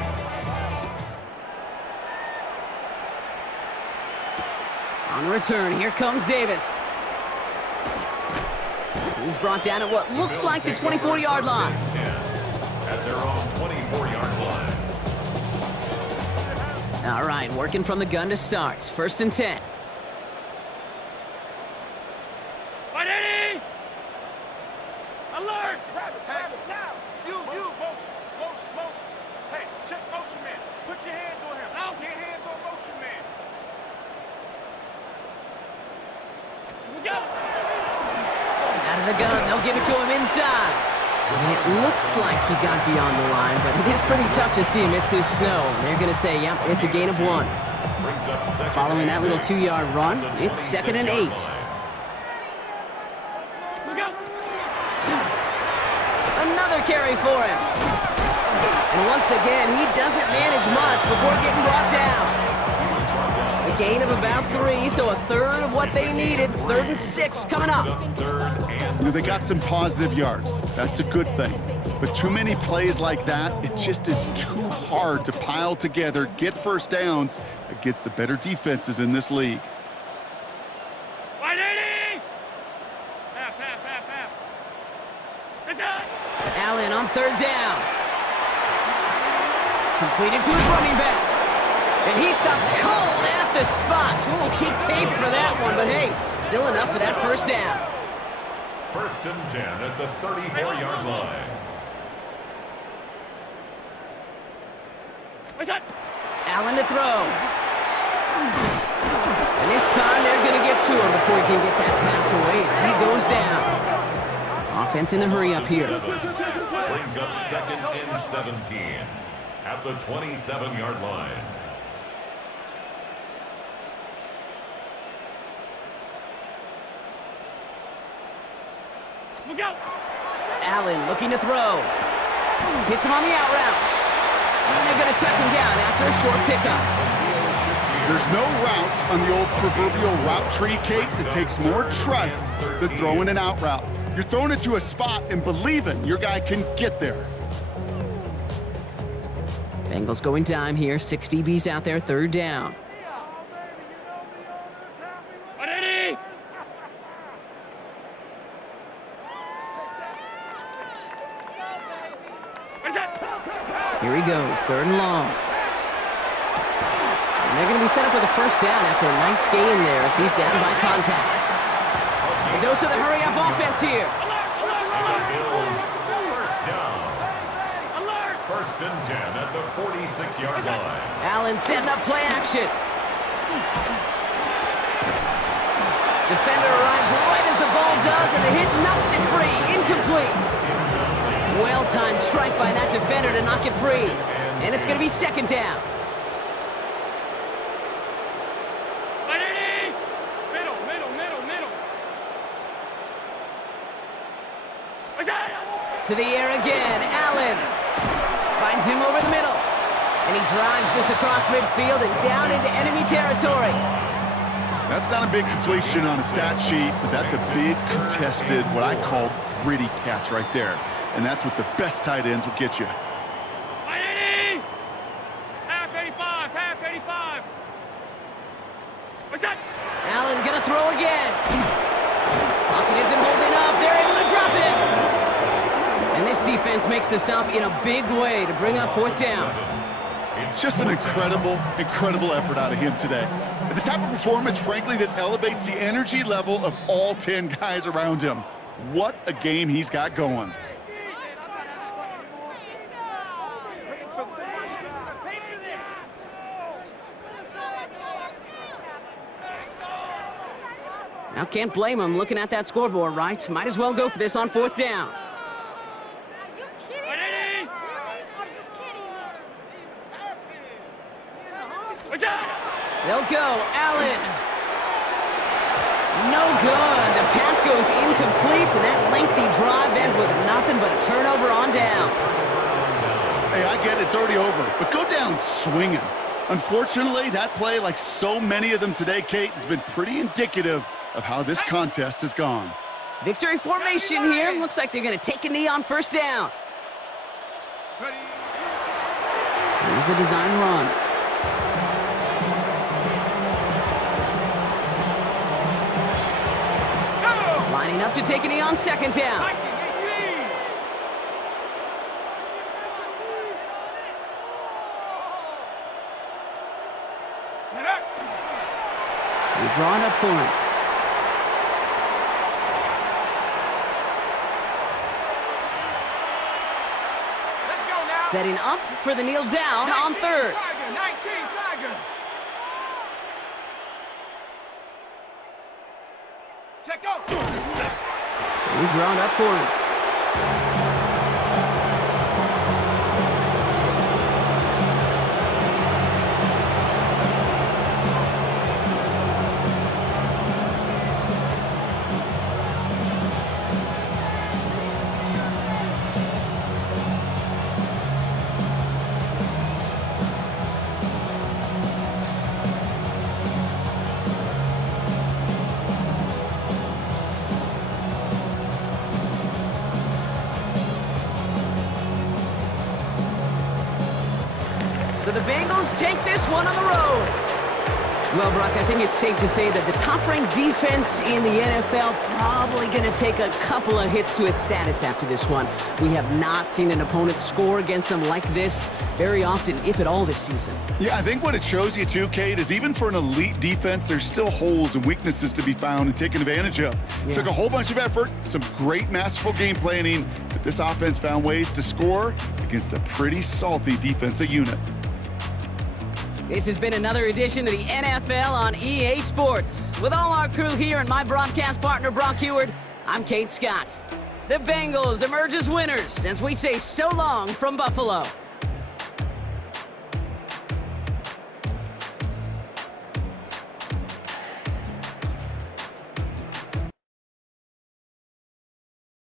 On the return, here comes Davis. He's brought down at what looks like the 24-yard line. At their own 24-yard line. All right, working from the gun to start. 1st and 10. Out of the gun, they'll give it to him inside. And it looks like he got beyond the line, but it is pretty tough to see amidst this snow. And they're going to say, yep, it's a gain of 1. Following that little 2-yard run, it's 2nd and 8. Another carry for him. And once again, he doesn't manage much before getting brought down. A gain of about 3, so a third of what they needed. 3rd and 6 coming up. You know, they got some positive yards. That's a good thing. But too many plays like that, it just is too hard to pile together, get first downs against the better defenses in this league. Allen on 3rd down. Completed to his running back. And he stopped cold at the spot. Ooh, he paid for that one, but hey, still enough for that first down. 1st and 10 at the 34-yard line. Allen to throw. And this time they're going to get to him before he can get that pass away as he goes down. Offense in the hurry up here. Brings up 2nd and 17 at the 27-yard line. Allen looking to throw. Hits him on the out route. And they're going to touch him down after a short pickup. There's no routes on the old proverbial route tree, Kate, that takes more trust than throwing an out route. You're throwing it to a spot and believing your guy can get there. Bengals going dime here. 6 DBs out there, 3rd down. Here he goes, 3rd and long. And they're going to be set up with a first down after a nice gain there as he's down by contact. A dose of the hurry-up offense here. Bengals, first down. 1st and 10 at the 46-yard line. Allen setting up play action. Defender arrives right as the ball does, and the hit knocks it free. Incomplete. Well-timed strike by that defender to knock it free. And it's going to be 2nd down. To the air again, Allen finds him over the middle. And he drives this across midfield and down into enemy territory. That's not a big completion on a stat sheet, but that's a big contested, what I call gritty catch right there. And that's what the best tight ends will get you. Half 85, half 85. What's that? Allen gonna throw again. Pocket isn't holding up. They're able to drop it. And this defense makes the stop in a big way to bring up 4th down. It's just an incredible, incredible effort out of him today. And the type of performance, frankly, that elevates the energy level of all 10 guys around him. What a game he's got going. Now, can't blame him looking at that scoreboard, right? Might as well go for this on 4th down. Are you kidding me? Are you kidding me? They'll go. Allen. No good. The pass goes incomplete, and that lengthy drive ends with nothing but a turnover on downs. Hey, I get it, it's already over, but go down swinging. Unfortunately, that play, like so many of them today, Kate, has been pretty indicative of how this contest has gone. Victory formation here. Looks like they're going to take a knee on 1st down. Here's a design run. Lining up to take a knee on 2nd down. They're drawing up for him. Setting up for the kneel down on 3rd. Check, go. He's drawn up for him. So the Bengals take this one on the road. Well, Brock, I think it's safe to say that the top-ranked defense in the NFL probably going to take a couple of hits to its status after this one. We have not seen an opponent score against them like this very often, if at all, this season. Yeah, I think what it shows you too, Kate, is even for an elite defense, there's still holes and weaknesses to be found and taken advantage of. It took a whole bunch of effort, some great masterful game planning, but this offense found ways to score against a pretty salty defensive unit. This has been another edition of the NFL on EA Sports. With all our crew here and my broadcast partner, Brock Heward, I'm Kate Scott. The Bengals emerge as winners as we say so long from Buffalo.